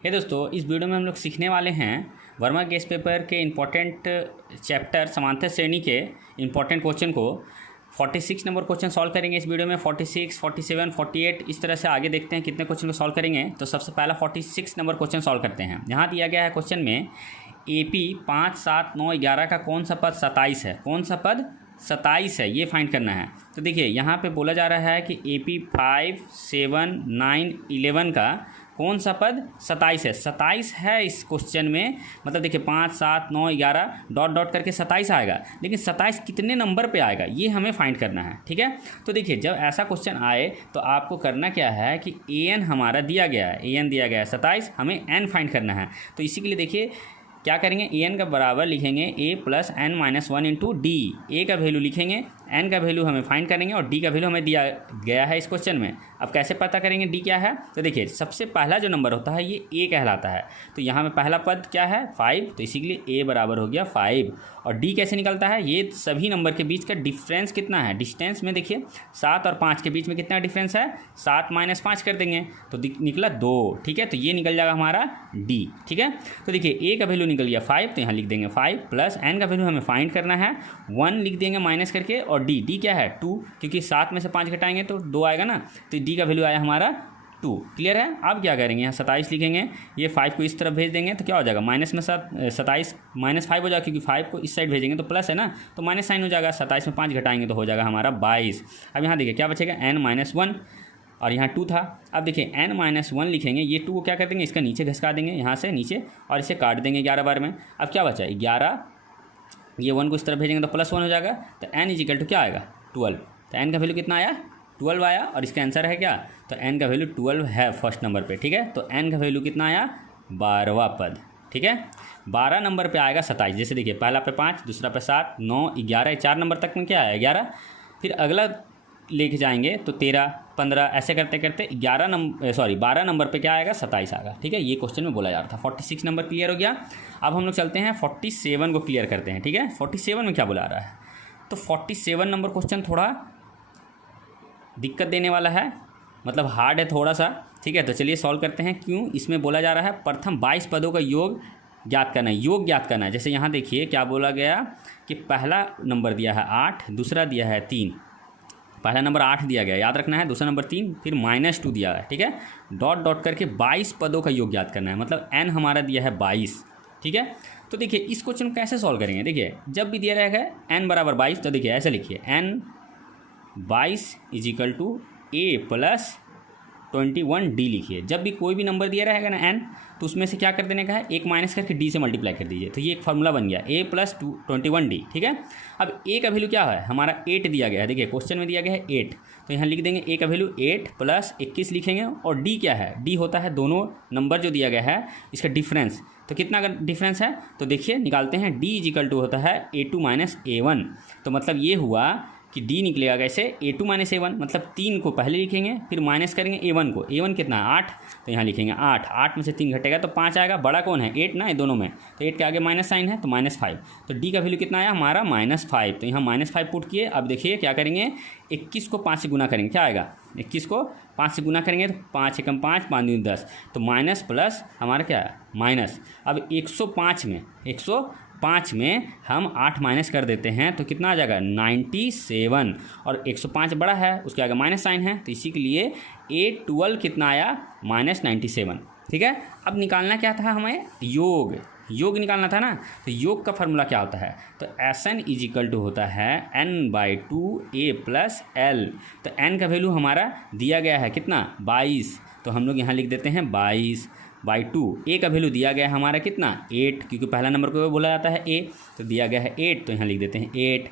हे दोस्तों, इस वीडियो में हम लोग सीखने वाले हैं वर्मा गेस्ट पेपर के इम्पॉर्टेंट चैप्टर समांतर श्रेणी के इम्पॉर्टेंट क्वेश्चन को 46 नंबर क्वेश्चन सॉल्व करेंगे इस वीडियो में। 46, 47, 48 इस तरह से आगे देखते हैं कितने क्वेश्चन को सॉल्व करेंगे। तो सबसे पहला 46 नंबर क्वेश्चन सॉल्व करते हैं। यहाँ दिया गया है क्वेश्चन में AP 5, 7, 9, 11 का कौन सा पद 27 है। कौन सा पद 27 है ये फाइंड करना है। तो देखिए यहाँ पे बोला जा रहा है कि AP 5, 7, 9, 11 का कौन सा पद 27 है। 27 है इस क्वेश्चन में, मतलब देखिए 5, 7, 9, 11 डॉट डॉट करके 27 आएगा, लेकिन 27 कितने नंबर पे आएगा ये हमें फाइंड करना है। ठीक है, तो देखिए जब ऐसा क्वेश्चन आए तो आपको करना क्या है कि AN हमारा दिया गया है, AN दिया गया है 27, हमें N फाइंड करना है। तो इसी के लिए देखिए क्या करेंगे, AN का बराबर लिखेंगे A + n-1 into D। A का वैल्यू लिखेंगे, N का वैल्यू हमें फाइंड करेंगे और D का वैल्यू हमें दिया गया है इस क्वेश्चन में। अब कैसे पता करेंगे D क्या है, तो देखिए सबसे पहला जो नंबर होता है ये A कहलाता है। तो यहाँ में पहला पद क्या है 5, तो इसी के लिए A बराबर हो गया 5। और D कैसे निकलता है, ये सभी नंबर के बीच का डिफरेंस कितना है। डिस्टेंस में देखिए 7 और 5 के बीच में कितना डिफरेंस है, 7 - 5 कर देंगे तो निकला 2। ठीक है, तो ये निकल जाएगा हमारा D। ठीक है, तो देखिए A का वैल्यू निकल गया 5, तो यहाँ लिख देंगे 5 प्लस N का वैल्यू हमें फाइंड करना है 1 लिख देंगे माइनस करके, और D क्या है 2, क्योंकि 7 में से 5 घटाएंगे तो 2 आएगा ना, तो D का वैल्यू आया हमारा 2। क्लियर है। अब क्या करेंगे, यहाँ 27 लिखेंगे, ये 5 को इस तरफ भेज देंगे तो क्या हो जाएगा, माइनस में 27 -5 हो जाएगा, क्योंकि 5 को इस साइड भेजेंगे तो प्लस है ना, तो माइनस साइन हो जाएगा। 27 में 5 घटाएंगे तो हो जाएगा हमारा 22। अब यहाँ देखिए क्या बचेगा n-1, और यहाँ 2 था। अब देखिए n-1 लिखेंगे, ये 2 को क्या कर देंगे, इसका नीचे घसका देंगे यहाँ से नीचे, और इसे काट देंगे 11 बार में। अब क्या बचा 11, ये 1 को इस तरफ भेजेंगे तो +1 हो जाएगा, तो n = क्या आएगा 12। तो n का वैल्यू कितना आया 12 आया, और इसका आंसर है क्या, तो n का वैल्यू 12 है फर्स्ट नंबर पे। ठीक है, तो n का वैल्यू कितना आया 12वां पद। ठीक है, 12 नंबर पे आएगा 27। जैसे देखिए पहला पे 5, दूसरा पे 7, 9, 11, 4 नंबर तक में क्या आया 11, फिर अगला लेके जाएंगे तो 13, 15 ऐसे करते करते 12 नंबर पे क्या आएगा 27 आएगा। ठीक है, ये क्वेश्चन में बोला जा रहा था। 46 नंबर क्लियर हो गया। अब हम लोग चलते हैं 47 को क्लियर करते हैं। ठीक है, 47 में क्या बोला रहा है, तो 47 नंबर क्वेश्चन थोड़ा दिक्कत देने वाला है, मतलब हार्ड है थोड़ा सा। ठीक है, तो चलिए सॉल्व करते हैं। क्यों, इसमें बोला जा रहा है प्रथम 22 पदों का योग ज्ञात करना है, योग ज्ञात करना है। जैसे यहाँ देखिए क्या बोला गया कि पहला नंबर दिया है 8, दूसरा दिया है 3। पहला नंबर 8 दिया गया, याद रखना है, दूसरा नंबर 3, फिर -2 दिया है। ठीक है, डॉट डॉट करके 22 पदों का योग ज्ञात करना है, मतलब n हमारा दिया है 22। ठीक है, तो देखिए इस क्वेश्चन को कैसे सॉल्व करेंगे। देखिए जब भी दिया रहेगा n बराबर 22, तो देखिए ऐसे लिखिए n 22 = A + 21D लिखिए। जब भी कोई भी नंबर दिया रहेगा ना n, तो उसमें से क्या कर देने का है, एक माइनस करके D से मल्टीप्लाई कर दीजिए, तो ये एक फार्मूला बन गया A + 21D। ठीक है, अब A का वैल्यू क्या है हमारा 8 दिया गया है। देखिए क्वेश्चन में दिया गया है 8, तो यहाँ लिख देंगे A का वैल्यू 8 + 21 लिखेंगे, और D क्या है, D होता है दोनों नंबर जो दिया गया है इसका डिफरेंस। तो कितना का डिफरेंस है, तो देखिए निकालते हैं। D = होता है A2 - A1, तो मतलब ये हुआ कि D निकलेगा कैसे A2 - A1, मतलब 3 को पहले लिखेंगे, फिर माइनस करेंगे A1 को। A1 कितना है 8, तो यहाँ लिखेंगे 8, 8 में से 3 घटेगा तो 5 आएगा। बड़ा कौन है 8 ना, ये दोनों में, तो 8 के आगे माइनस साइन है तो -5। तो D का वैल्यू कितना आया हमारा -5, तो यहाँ -5 पुट किए। अब देखिए क्या करेंगे, 21 को 5 से गुना करेंगे, क्या आएगा 21 को 5 से गुना करेंगे तो 5 × 5 = 5 × 10, तो माइनस प्लस हमारा क्या है माइनस। अब 105 में हम 8 माइनस कर देते हैं तो कितना आ जाएगा 97, और 105 बड़ा है, उसके आगे माइनस साइन है, तो इसी के लिए A12 कितना आया -97। ठीक है, अब निकालना क्या था हमें, योग निकालना था ना। तो योग का फार्मूला क्या होता है, तो SN = होता है n/2 A + L। तो n का वैल्यू हमारा दिया गया है कितना 22, तो हम लोग यहाँ लिख देते हैं 22/2। A का वैल्यू दिया गया है हमारा कितना 8, क्योंकि पहला नंबर को बोला जाता है A, तो दिया गया है 8, तो यहाँ लिख देते हैं 8।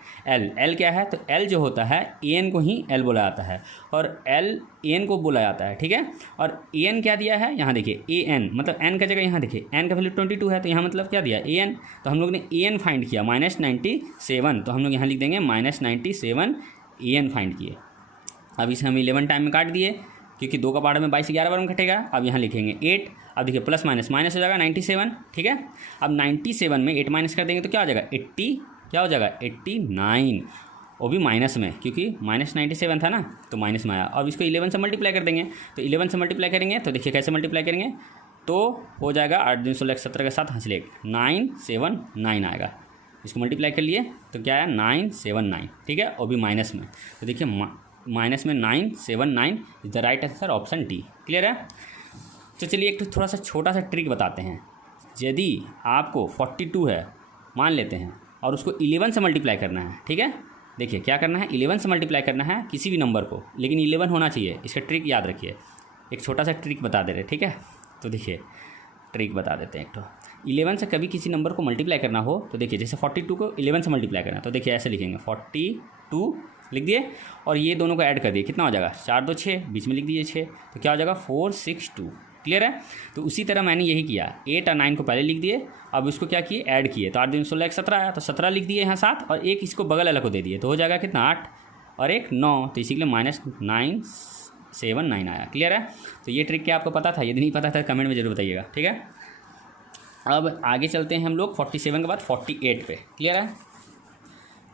L क्या है, तो L जो होता है AN को ही L बोला जाता है, और L AN को बोला जाता है। ठीक है, और AN क्या दिया है, यहाँ देखिए AN मतलब n का जगह यहाँ देखिए n का वैल्यू 22 है, तो यहाँ मतलब क्या दिया AN, तो हम लोग ने AN फाइंड किया -97, तो हम लोग यहाँ लिख देंगे -97 AN फाइंड किए। अब इसे हम 11 टाइम में काट दिए, क्योंकि 2 का पार्ट में 22 11 बार में घटेगा। अब यहाँ लिखेंगे 8, अब देखिए प्लस माइनस हो जाएगा 97। ठीक है, अब 97 में 8 माइनस कर देंगे तो क्या हो जाएगा 80, क्या हो जाएगा 89, वो भी माइनस में, क्योंकि -97 था ना, तो माइनस में आया। अब इसको 11 से मल्टीप्लाई कर देंगे, तो 11 से मल्टीप्लाई करेंगे तो देखिए कैसे मल्टीप्लाई करेंगे, तो हो जाएगा 8 दूनी 16 17 के साथ हंस ले 979 आएगा। इसको मल्टीप्लाई कर लिए तो क्या है 979, ठीक है, और भी माइनस में। तो देखिए माइनस में 979 is the right answer, option D. Clear है। तो चलिए एक थोड़ा सा छोटा सा ट्रिक बताते हैं। यदि आपको 42 है मान लेते हैं और उसको 11 से मल्टीप्लाई करना है, ठीक है, देखिए क्या करना है, 11 से मल्टीप्लाई करना है किसी भी नंबर को, लेकिन 11 होना चाहिए। इसका ट्रिक याद रखिए, एक छोटा सा ट्रिक बता दे रहे, ठीक है। तो देखिए ट्रिक बता देते हैं एक तो 11 से कभी किसी नंबर को मल्टीप्लाई करना हो तो देखिए जैसे 42 को 11 से मल्टीप्लाई करना है तो देखिए ऐसे लिखेंगे 42 लिख दिए और ये दोनों को ऐड कर दिए, कितना हो जाएगा 4 2 6, बीच में लिख दीजिए 6, तो क्या हो जाएगा 462। क्लियर है। तो उसी तरह मैंने यही किया, 8 और 9 को पहले लिख दिए, अब इसको क्या किए ऐड किए, तो 8 दूनी 16 17 आया, तो 17 लिख दिए यहाँ 7 और एक इसको बगल अलग को दे दिए, तो हो जाएगा कितना 8 और एक 9, तो इसी के लिए -979 आया। क्लियर है। तो ये ट्रिक क्या आपको पता था? यदि नहीं पता था कमेंट में जरूर बताइएगा, ठीक है। अब आगे चलते हैं हम लोग 47 के बाद 48 पे। क्लियर है।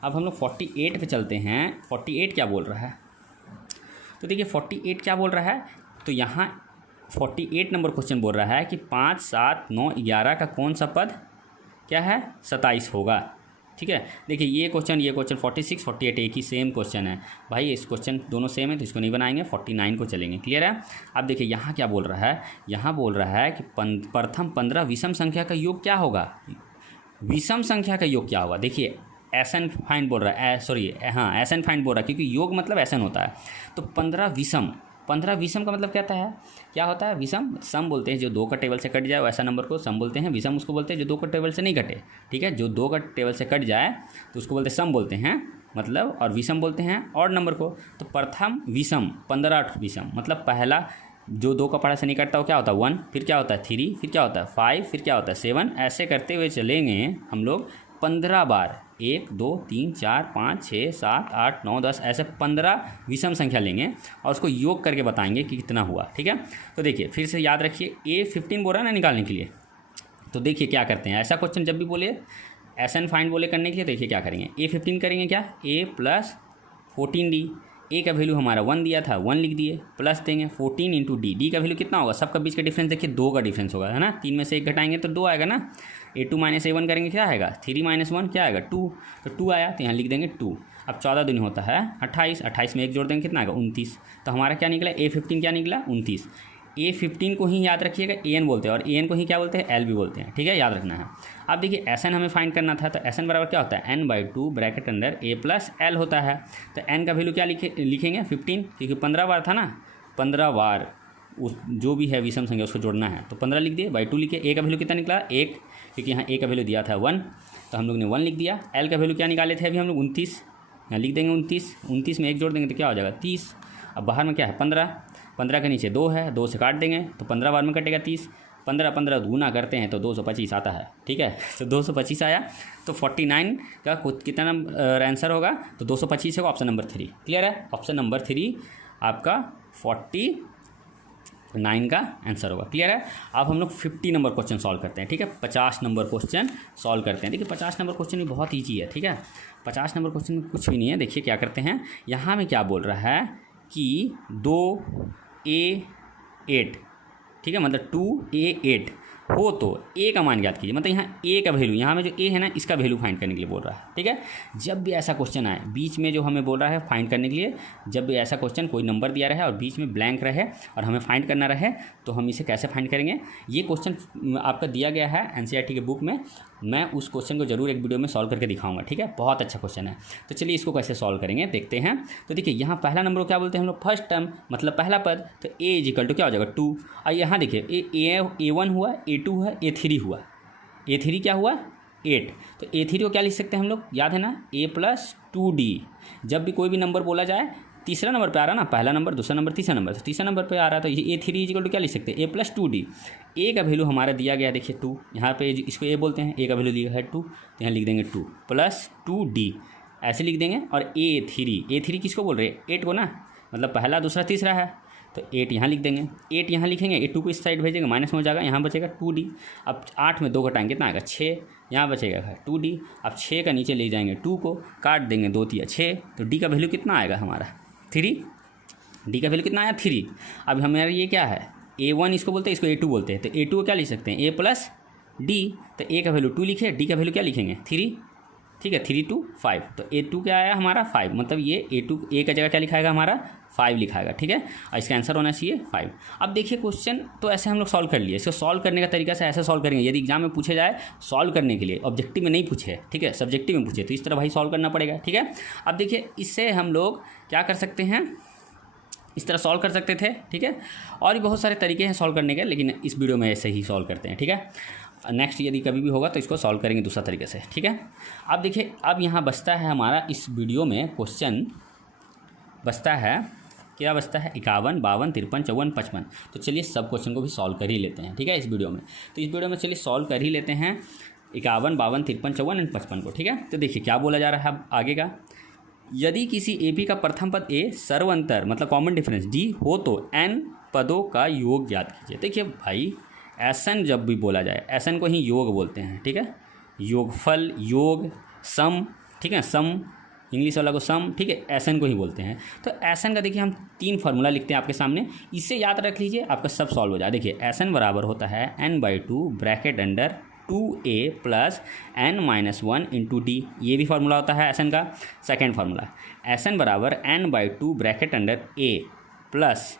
अब हम लोग 48 पे चलते हैं। 48 क्या बोल रहा है? तो देखिए 48 क्या बोल रहा है, तो यहाँ 48 नंबर क्वेश्चन बोल रहा है कि 5 7 9 11 का कौन सा पद क्या है 27 होगा। ठीक है। देखिए ये क्वेश्चन 46 48 एक ही सेम क्वेश्चन है भाई, इस क्वेश्चन दोनों सेम है तो इसको नहीं बनाएंगे, 49 को चलेंगे। क्लियर है। अब देखिए यहाँ क्या बोल रहा है, यहाँ बोल रहा है कि प्रथम 15 विषम संख्या का योग क्या होगा। विषम संख्या का योग क्या होगा, देखिए एसन फाइंड बोल रहा है, एसन फाइंड बोल रहा है, क्योंकि योग मतलब एसन होता है। तो 15 विषम का मतलब क्या होता है विषम, सम बोलते हैं, जो 2 का टेबल से कट जाए वैसा नंबर को सम बोलते हैं। विषम उसको बोलते हैं जो 2 का टेबल से नहीं कटे, ठीक है, जो 2 का टेबल से कट जाए तो उसको बोलते हैं सम बोलते हैं मतलब, और विषम बोलते हैं और नंबर को। तो प्रथम विषम 15 विषम मतलब पहला जो 2 का पढ़ा से नहीं कटता वो क्या होता है 1, फिर क्या होता है 3, फिर क्या होता है 5, फिर क्या होता है 7, ऐसे करते हुए चलेंगे हम लोग 15 बार, 1 2 3 4 5 6 7 8 9 10 ऐसे 15 विषम संख्या लेंगे और उसको योग करके बताएंगे कि कितना हुआ। ठीक है। तो देखिए फिर से याद रखिए, A15 बोल रहा है ना निकालने के लिए, तो देखिए क्या करते हैं, ऐसा क्वेश्चन जब भी बोले एसन फाइंड बोले करने के लिए, देखिए क्या करेंगे, A15 करेंगे क्या, A + 14D, ए का वैल्यू हमारा 1 दिया था, 1 लिख दिए, प्लस देंगे 14 × डी, डी का वैल्यू कितना होगा, सबका बीच का डिफरेंस देखिए 2 का डिफरेंस होगा, है ना, 3 में से 1 घटाएंगे तो 2 आएगा ना, A2 - A1 करेंगे क्या आएगा, 3 - 1 क्या आएगा 2, तो 2 आया तो यहाँ लिख देंगे 2। अब 14 दूनी होता है 28, 28 में 1 जोड़ देंगे कितना आएगा 29, तो हमारा क्या निकला A15 क्या निकला 29। A15 को ही याद रखिएगा AN बोलते हैं और AN को ही क्या बोलते हैं L भी बोलते हैं, ठीक है, याद रखना है। अब देखिए SN हमें फाइंड करना था, तो SN बराबर क्या होता है n/2 ब्रैकेट अंदर A + L होता है। तो n का वैल्यू क्या लिखेंगे 15, क्योंकि 15 बार था ना, 15 बार उस जो भी है विषम संख्या उसको जोड़ना है, तो 15 लिख दिए, /2 लिखे। A का वैल्यू कितना निकला 1, क्योंकि यहाँ A का वैल्यू दिया था 1, तो हम लोग ने 1 लिख दिया। L का वैल्यू क्या निकाले थे अभी हम लोग 29, यहाँ लिख देंगे 29, 29 में 1 जोड़ देंगे तो क्या हो जाएगा 30। अब बाहर में क्या है 15, 15 के नीचे 2 है, 2 से काट देंगे तो 15 बार में कटेगा 30, 15 गुना करते हैं तो 225 आता है। ठीक है, तो 225 आया, तो 49 का कितना आंसर होगा, तो 225 होगा, ऑप्शन नंबर 3। क्लियर है, ऑप्शन नंबर 3 आपका 49 का आंसर होगा। क्लियर है। अब हम लोग 50 नंबर क्वेश्चन सॉल्व करते हैं। ठीक है, 50 नंबर क्वेश्चन सॉल्व करते हैं। देखिए 50 नंबर क्वेश्चन भी बहुत ईजी है। ठीक है, 50 नंबर क्वेश्चन में कुछ भी नहीं है। देखिए क्या करते हैं, यहाँ में क्या बोल रहा है कि 2A8, ठीक है, मतलब 2A8 हो तो A का मान ज्ञात कीजिए, मतलब यहाँ A का वैल्यू, यहाँ में जो A है ना इसका वैल्यू फाइंड करने के लिए बोल रहा है। ठीक है, जब भी ऐसा क्वेश्चन आए बीच में जो हमें बोल रहा है फाइंड करने के लिए, जब भी ऐसा क्वेश्चन कोई नंबर दिया रहे और बीच में ब्लैंक रहे और हमें फाइंड करना रहे, तो हम इसे कैसे फाइंड करेंगे। ये क्वेश्चन आपका दिया गया है NCERT के बुक में, मैं उस क्वेश्चन को जरूर एक वीडियो में सॉल्व करके दिखाऊंगा। ठीक है, बहुत अच्छा क्वेश्चन है। तो चलिए इसको कैसे सॉल्व करेंगे देखते हैं। तो देखिए यहाँ पहला नंबर को क्या बोलते हैं हम लोग, फर्स्ट टर्म मतलब पहला पद, तो A = क्या हो जाएगा 2। और यहाँ देखिए A1 हुआ, A2 हुआ, A3 हुआ, A3 क्या हुआ 8, तो A3 को क्या लिख सकते हैं हम लोग, याद है ना A + 2D। जब भी कोई भी नंबर बोला जाए तीसरा नंबर पे आ रहा ना, पहला नंबर दूसरा नंबर तीसरा नंबर, तो तीसरा नंबर पे आ रहा, तो ये A3 = क्या लिख सकते हैं A + 2D। A का वैल्यू हमारा दिया गया देखिए 2, यहाँ पे इसको A बोलते हैं, A का वैल्यू दिया है 2, तो यहाँ लिख देंगे 2 + 2D ऐसे लिख देंगे। और A3 किसको बोल रहे हैं 8 को ना, मतलब पहला दूसरा तीसरा है, तो 8 यहाँ लिख देंगे, 8 यहाँ लिखेंगे, 2 को इस साइड भेजेंगे माइनस में हो जाएगा, यहाँ बचेगा 2D। अब 8 में 2 घटाएंगे कितना आएगा 6, यहाँ बचेगा 2D। अब 6 का नीचे ले जाएंगे 2 को, काट देंगे 2 × 6, तो D का वैल्यू कितना आएगा हमारा 3, D का वैल्यू कितना आया 3। अब हमारा ये क्या है A1 इसको बोलते हैं, इसको A2 बोलते हैं। तो A2 को क्या लिख सकते हैं, A प्लस डी। तो A का वैल्यू 2 लिखे, D का वैल्यू क्या लिखेंगे 3, ठीक है, 3 to 5। तो A2 क्या आया हमारा 5, मतलब ये A2 A का जगह क्या लिखाएगा हमारा 5 लिखाएगा, ठीक है। और इसका आंसर होना चाहिए 5। अब देखिए क्वेश्चन तो ऐसे हम लोग सॉल्व कर लिए। इसको सॉल्व करने का तरीका से ऐसे सॉल्व करेंगे, यदि एग्जाम में पूछे जाए सॉल्व करने के लिए, ऑब्जेक्टिव में नहीं पूछे, ठीक है, सब्जेक्टिव में पूछे तो इस तरह भाई सॉल्व करना पड़ेगा, ठीक है। अब देखिए इससे हम लोग क्या कर सकते हैं, इस तरह सॉल्व कर सकते थे, ठीक है। और भी बहुत सारे तरीके हैं सॉल्व करने के, लेकिन इस वीडियो में ऐसे ही सॉल्व करते हैं, ठीक है। नेक्स्ट यदि कभी भी होगा तो इसको सॉल्व करेंगे दूसरा तरीके से, ठीक है। अब देखिए अब यहाँ बचता है हमारा इस वीडियो में क्वेश्चन बचता है, क्या बचता है 51, 52, 53, 54, 55। तो चलिए सब क्वेश्चन को भी सॉल्व कर ही लेते हैं, ठीक है, इस वीडियो में। तो इस वीडियो में चलिए सॉल्व कर ही लेते हैं 51, 52, 53, 54 एंड 55 को, ठीक है। तो देखिए क्या बोला जा रहा है अब आगे का, यदि किसी AP का प्रथम पद A सर्वअंतर मतलब कॉमन डिफरेंस D हो तो n पदों का योग ज्ञात कीजिए। देखिए भाई SN जब भी बोला जाए, SN को ही योग बोलते हैं, ठीक है, योगफल, योग, सम, ठीक है, सम, इंग्लिश वाला को सम, ठीक है, SN को ही बोलते हैं। तो SN का देखिए हम 3 फार्मूला लिखते हैं आपके सामने, इससे याद रख लीजिए, आपका सब सॉल्व हो जाए। देखिए SN बराबर होता है n/2 bracket under 2a plus n-1 into D, ये भी फार्मूला होता है SN का। सेकेंड फार्मूला SN बराबर n/2 bracket under a plus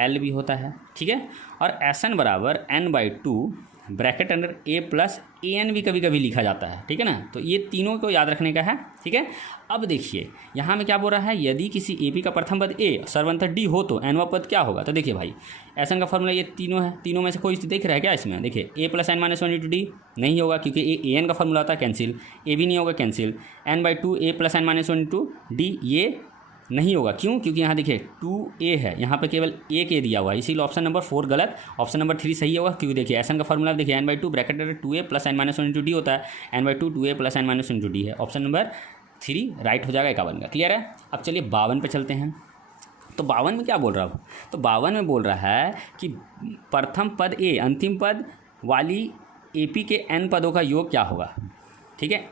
L भी होता है, ठीक है। और SN बराबर n/2 bracket under a plus AN भी कभी कभी लिखा जाता है, ठीक है ना। तो ये तीनों को याद रखने का है, ठीक है। अब देखिए यहाँ में क्या बोल रहा है, यदि किसी AP का प्रथम पद A सर्वअंतर D हो तो nवां पद क्या होगा। तो देखिए भाई SN का फॉर्मूला ये तीनों है, तीनों में से कोई देख रहा है क्या इसमें, देखिए a plus n-1 into D नहीं होगा क्योंकि AN का फॉर्मूला होता है कैंसिल, A भी नहीं होगा cancel, n/2 a plus n-1 into D ये नहीं होगा, क्यों, क्योंकि यहाँ देखिए 2a है, यहाँ पे केवल a के दिया हुआ है, इसीलिए ऑप्शन नंबर 4 गलत, ऑप्शन नंबर 3 सही होगा। क्योंकि देखिए SN का फॉर्मूला देखिए n/2 bracket 2a plus n-1 into D होता है, n/2 2a plus n-1 into D है, ऑप्शन नंबर 3 राइट हो जाएगा 51 का। क्लियर है। अब चलिए 52 पे चलते हैं। तो 52 में क्या बोल रहा हूँ, तो 52 में बोल रहा है कि प्रथम पद A अंतिम पद वाली AP के n पदों का योग क्या होगा, ठीक है,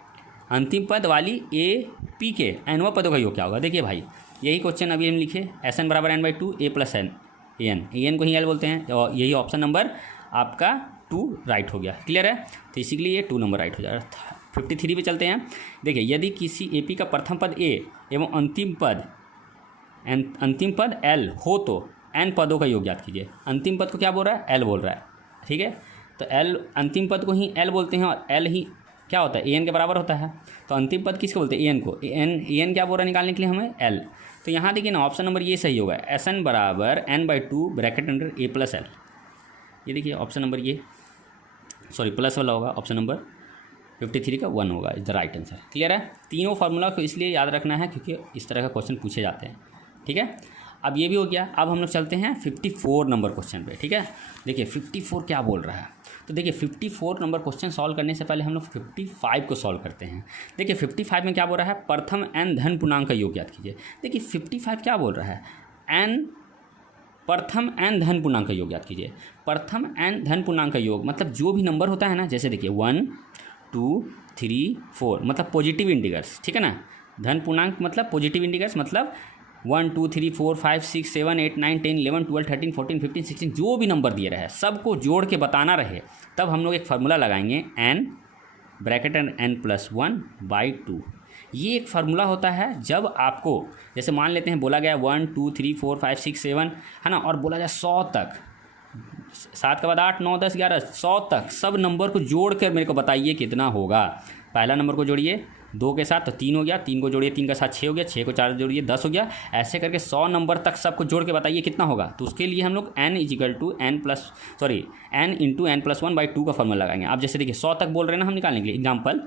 अंतिम पद वाली AP के nवां पदों का योग क्या होगा। देखिए भाई यही क्वेश्चन अभी हम लिखे, SN बराबर n/2 a प्लस AN को ही L बोलते हैं, और यही ऑप्शन नंबर आपका 2 राइट हो गया। क्लियर है। तो इसी के लिए ये 2 नंबर राइट हो जाएगा। 53 पे चलते हैं। देखिए यदि किसी AP का प्रथम पद A एवं अंतिम पद L हो तो n पदों का योग ज्ञात कीजिए। अंतिम पद को क्या बोल रहा है, L बोल रहा है, ठीक है। तो L अंतिम पद को ही L बोलते हैं, और L ही क्या होता है AN के बराबर होता है। तो अंतिम पद किसको बोलते हैं, AN को। AN क्या बोल रहा है निकालने के लिए हमें L। तो यहाँ देखिए ना ऑप्शन नंबर ये सही होगा, SN बराबर n/2 bracket under a plus L। ये देखिए ऑप्शन नंबर ये सॉरी प्लस वाला होगा, ऑप्शन नंबर 53 का 1 होगा, is the right answer. Clear है। तीनों फार्मूला को इसलिए याद रखना है क्योंकि इस तरह का क्वेश्चन पूछे जाते हैं, ठीक है। अब ये भी हो गया। अब हम लोग चलते हैं 54 नंबर क्वेश्चन पे, ठीक है। देखिए 54 क्या बोल रहा है। तो देखिए 54 नंबर क्वेश्चन सॉल्व करने से पहले हम लोग 55 को सॉल्व करते हैं। देखिए 55 में क्या बोल रहा है, प्रथम n धन पूर्णांक का योग ज्ञात कीजिए। देखिए 55 क्या बोल रहा है, प्रथम n धन पूर्णांक का योग ज्ञात कीजिए। प्रथम n धन पूर्णांक का योग मतलब जो भी नंबर होता है ना, जैसे देखिए 1 2 3 4 मतलब पॉजिटिव इंटीजर्स, ठीक है ना। धन पूर्णांक मतलब पॉजिटिव इंटीजर्स मतलब 1 2 3 4 5 6 7 8 9 10 11 12 13 14 15 16 जो भी नंबर दिए रहे सबको जोड़ के बताना रहे, तब हम लोग एक फार्मूला लगाएंगे n ब्रैकेट n+1/2। ये एक फार्मूला होता है जब आपको जैसे मान लेते हैं बोला गया 1 2 3 4 5 6 7 है ना, और बोला जाए 100 तक, 7 के बाद 8 9 10 11 100 तक सब नंबर को जोड़ कर मेरे को बताइए कितना होगा। पहला नंबर को जोड़िए 2 के साथ तो 3 हो गया, 3 को जोड़िए 3 के साथ 6 हो गया, 6 को 4 जोड़िए 10 हो गया, ऐसे करके 100 नंबर तक सबको जोड़ के बताइए कितना होगा। तो उसके लिए हम लोग n इंटू n+1/2 का फॉर्मूला लगाएंगे। आप जैसे देखिए 100 तक बोल रहे हैं ना हम निकालने के लिए, एग्जाम्पल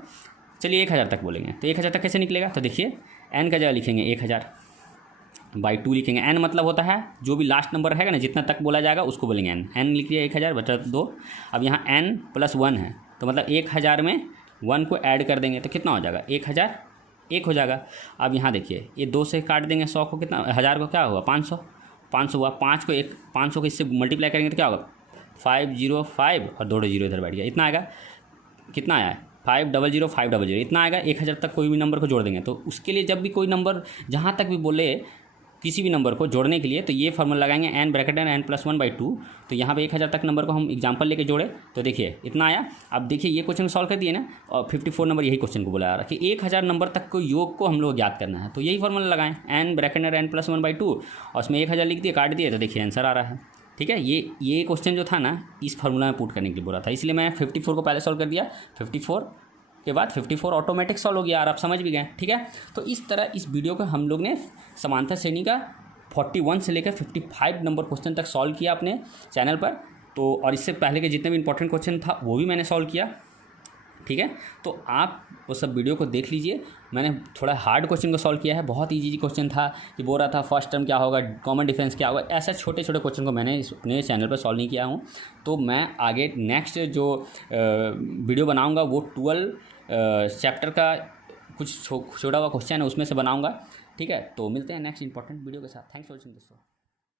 चलिए 1000 तक बोलेंगे, तो 1000 तक कैसे निकलेगा। तो देखिए n का जगह लिखेंगे 1000/2 लिखेंगे। n मतलब होता है जो भी लास्ट नंबर रहेगा ना, जितना तक बोला जाएगा उसको बोलेंगे n लिख लिया 1000/2। अब यहाँ n+1 है तो मतलब 1000 में 1 को ऐड कर देंगे तो कितना हो जाएगा 1001 हो जाएगा। अब यहाँ देखिए ये 2 से काट देंगे 100 को, कितना 1000 को क्या होगा 500 हुआ, 500 को इससे मल्टीप्लाई करेंगे तो क्या होगा 505 और 2 0 इधर बैठ गया, इतना आएगा। कितना आया 500 इतना आएगा। 1000 तक कोई भी नंबर को जोड़ देंगे तो उसके लिए जब भी कोई नंबर जहाँ तक भी बोले किसी भी नंबर को जोड़ने के लिए तो ये फार्मूला लगाएंगे n ब्रैकेट n +1/2। तो यहाँ पे 1000 तक नंबर को हम एग्जाम्पल लेके जोड़े तो देखिए इतना आया। अब देखिए ये क्वेश्चन सॉल्व कर दिए ना, और 54 नंबर यही क्वेश्चन को बोला जा रहा है कि 1000 नंबर तक को योग को हम लोग याद करना है। तो यही फार्मूला लगाएं n ब्रैकेट n +1/2 और उसमें 1000 लिख दिए, काट दिए, तो देखिए आंसर आ रहा है। ठीक है, ये क्वेश्चन जो था ना इस फार्मूला में पुट करने के लिए बोला था, इसलिए मैं 54 को पहले सॉल्व कर दिया, 54 के बाद 54 ऑटोमेटिक सॉल्व हो गया और आप समझ भी गए। ठीक है, तो इस तरह इस वीडियो को हम लोग ने समांतर श्रेणी का 41 से लेकर 55 नंबर क्वेश्चन तक सॉल्व किया अपने चैनल पर। तो और इससे पहले के जितने भी इंपॉर्टेंट क्वेश्चन था वो भी मैंने सॉल्व किया। ठीक है, तो आप वो सब वीडियो को देख लीजिए। मैंने थोड़ा हार्ड क्वेश्चन को सॉल्व किया है, बहुत ईजी क्वेश्चन था कि बोल रहा था फर्स्ट टर्म क्या होगा, कॉमन डिफरेंस क्या होगा, ऐसा छोटे छोटे क्वेश्चन को मैंने अपने चैनल पर सॉल्व नहीं किया हूँ। तो मैं आगे नेक्स्ट जो वीडियो बनाऊँगा वो 12 चैप्टर का कुछ छोटा हुआ क्वेश्चन है उसमें से बनाऊँगा। ठीक है, तो मिलते हैं नेक्स्ट इंपॉर्टेंट वीडियो के साथ। थैंक्स फॉर वॉचिंग दोस्तों।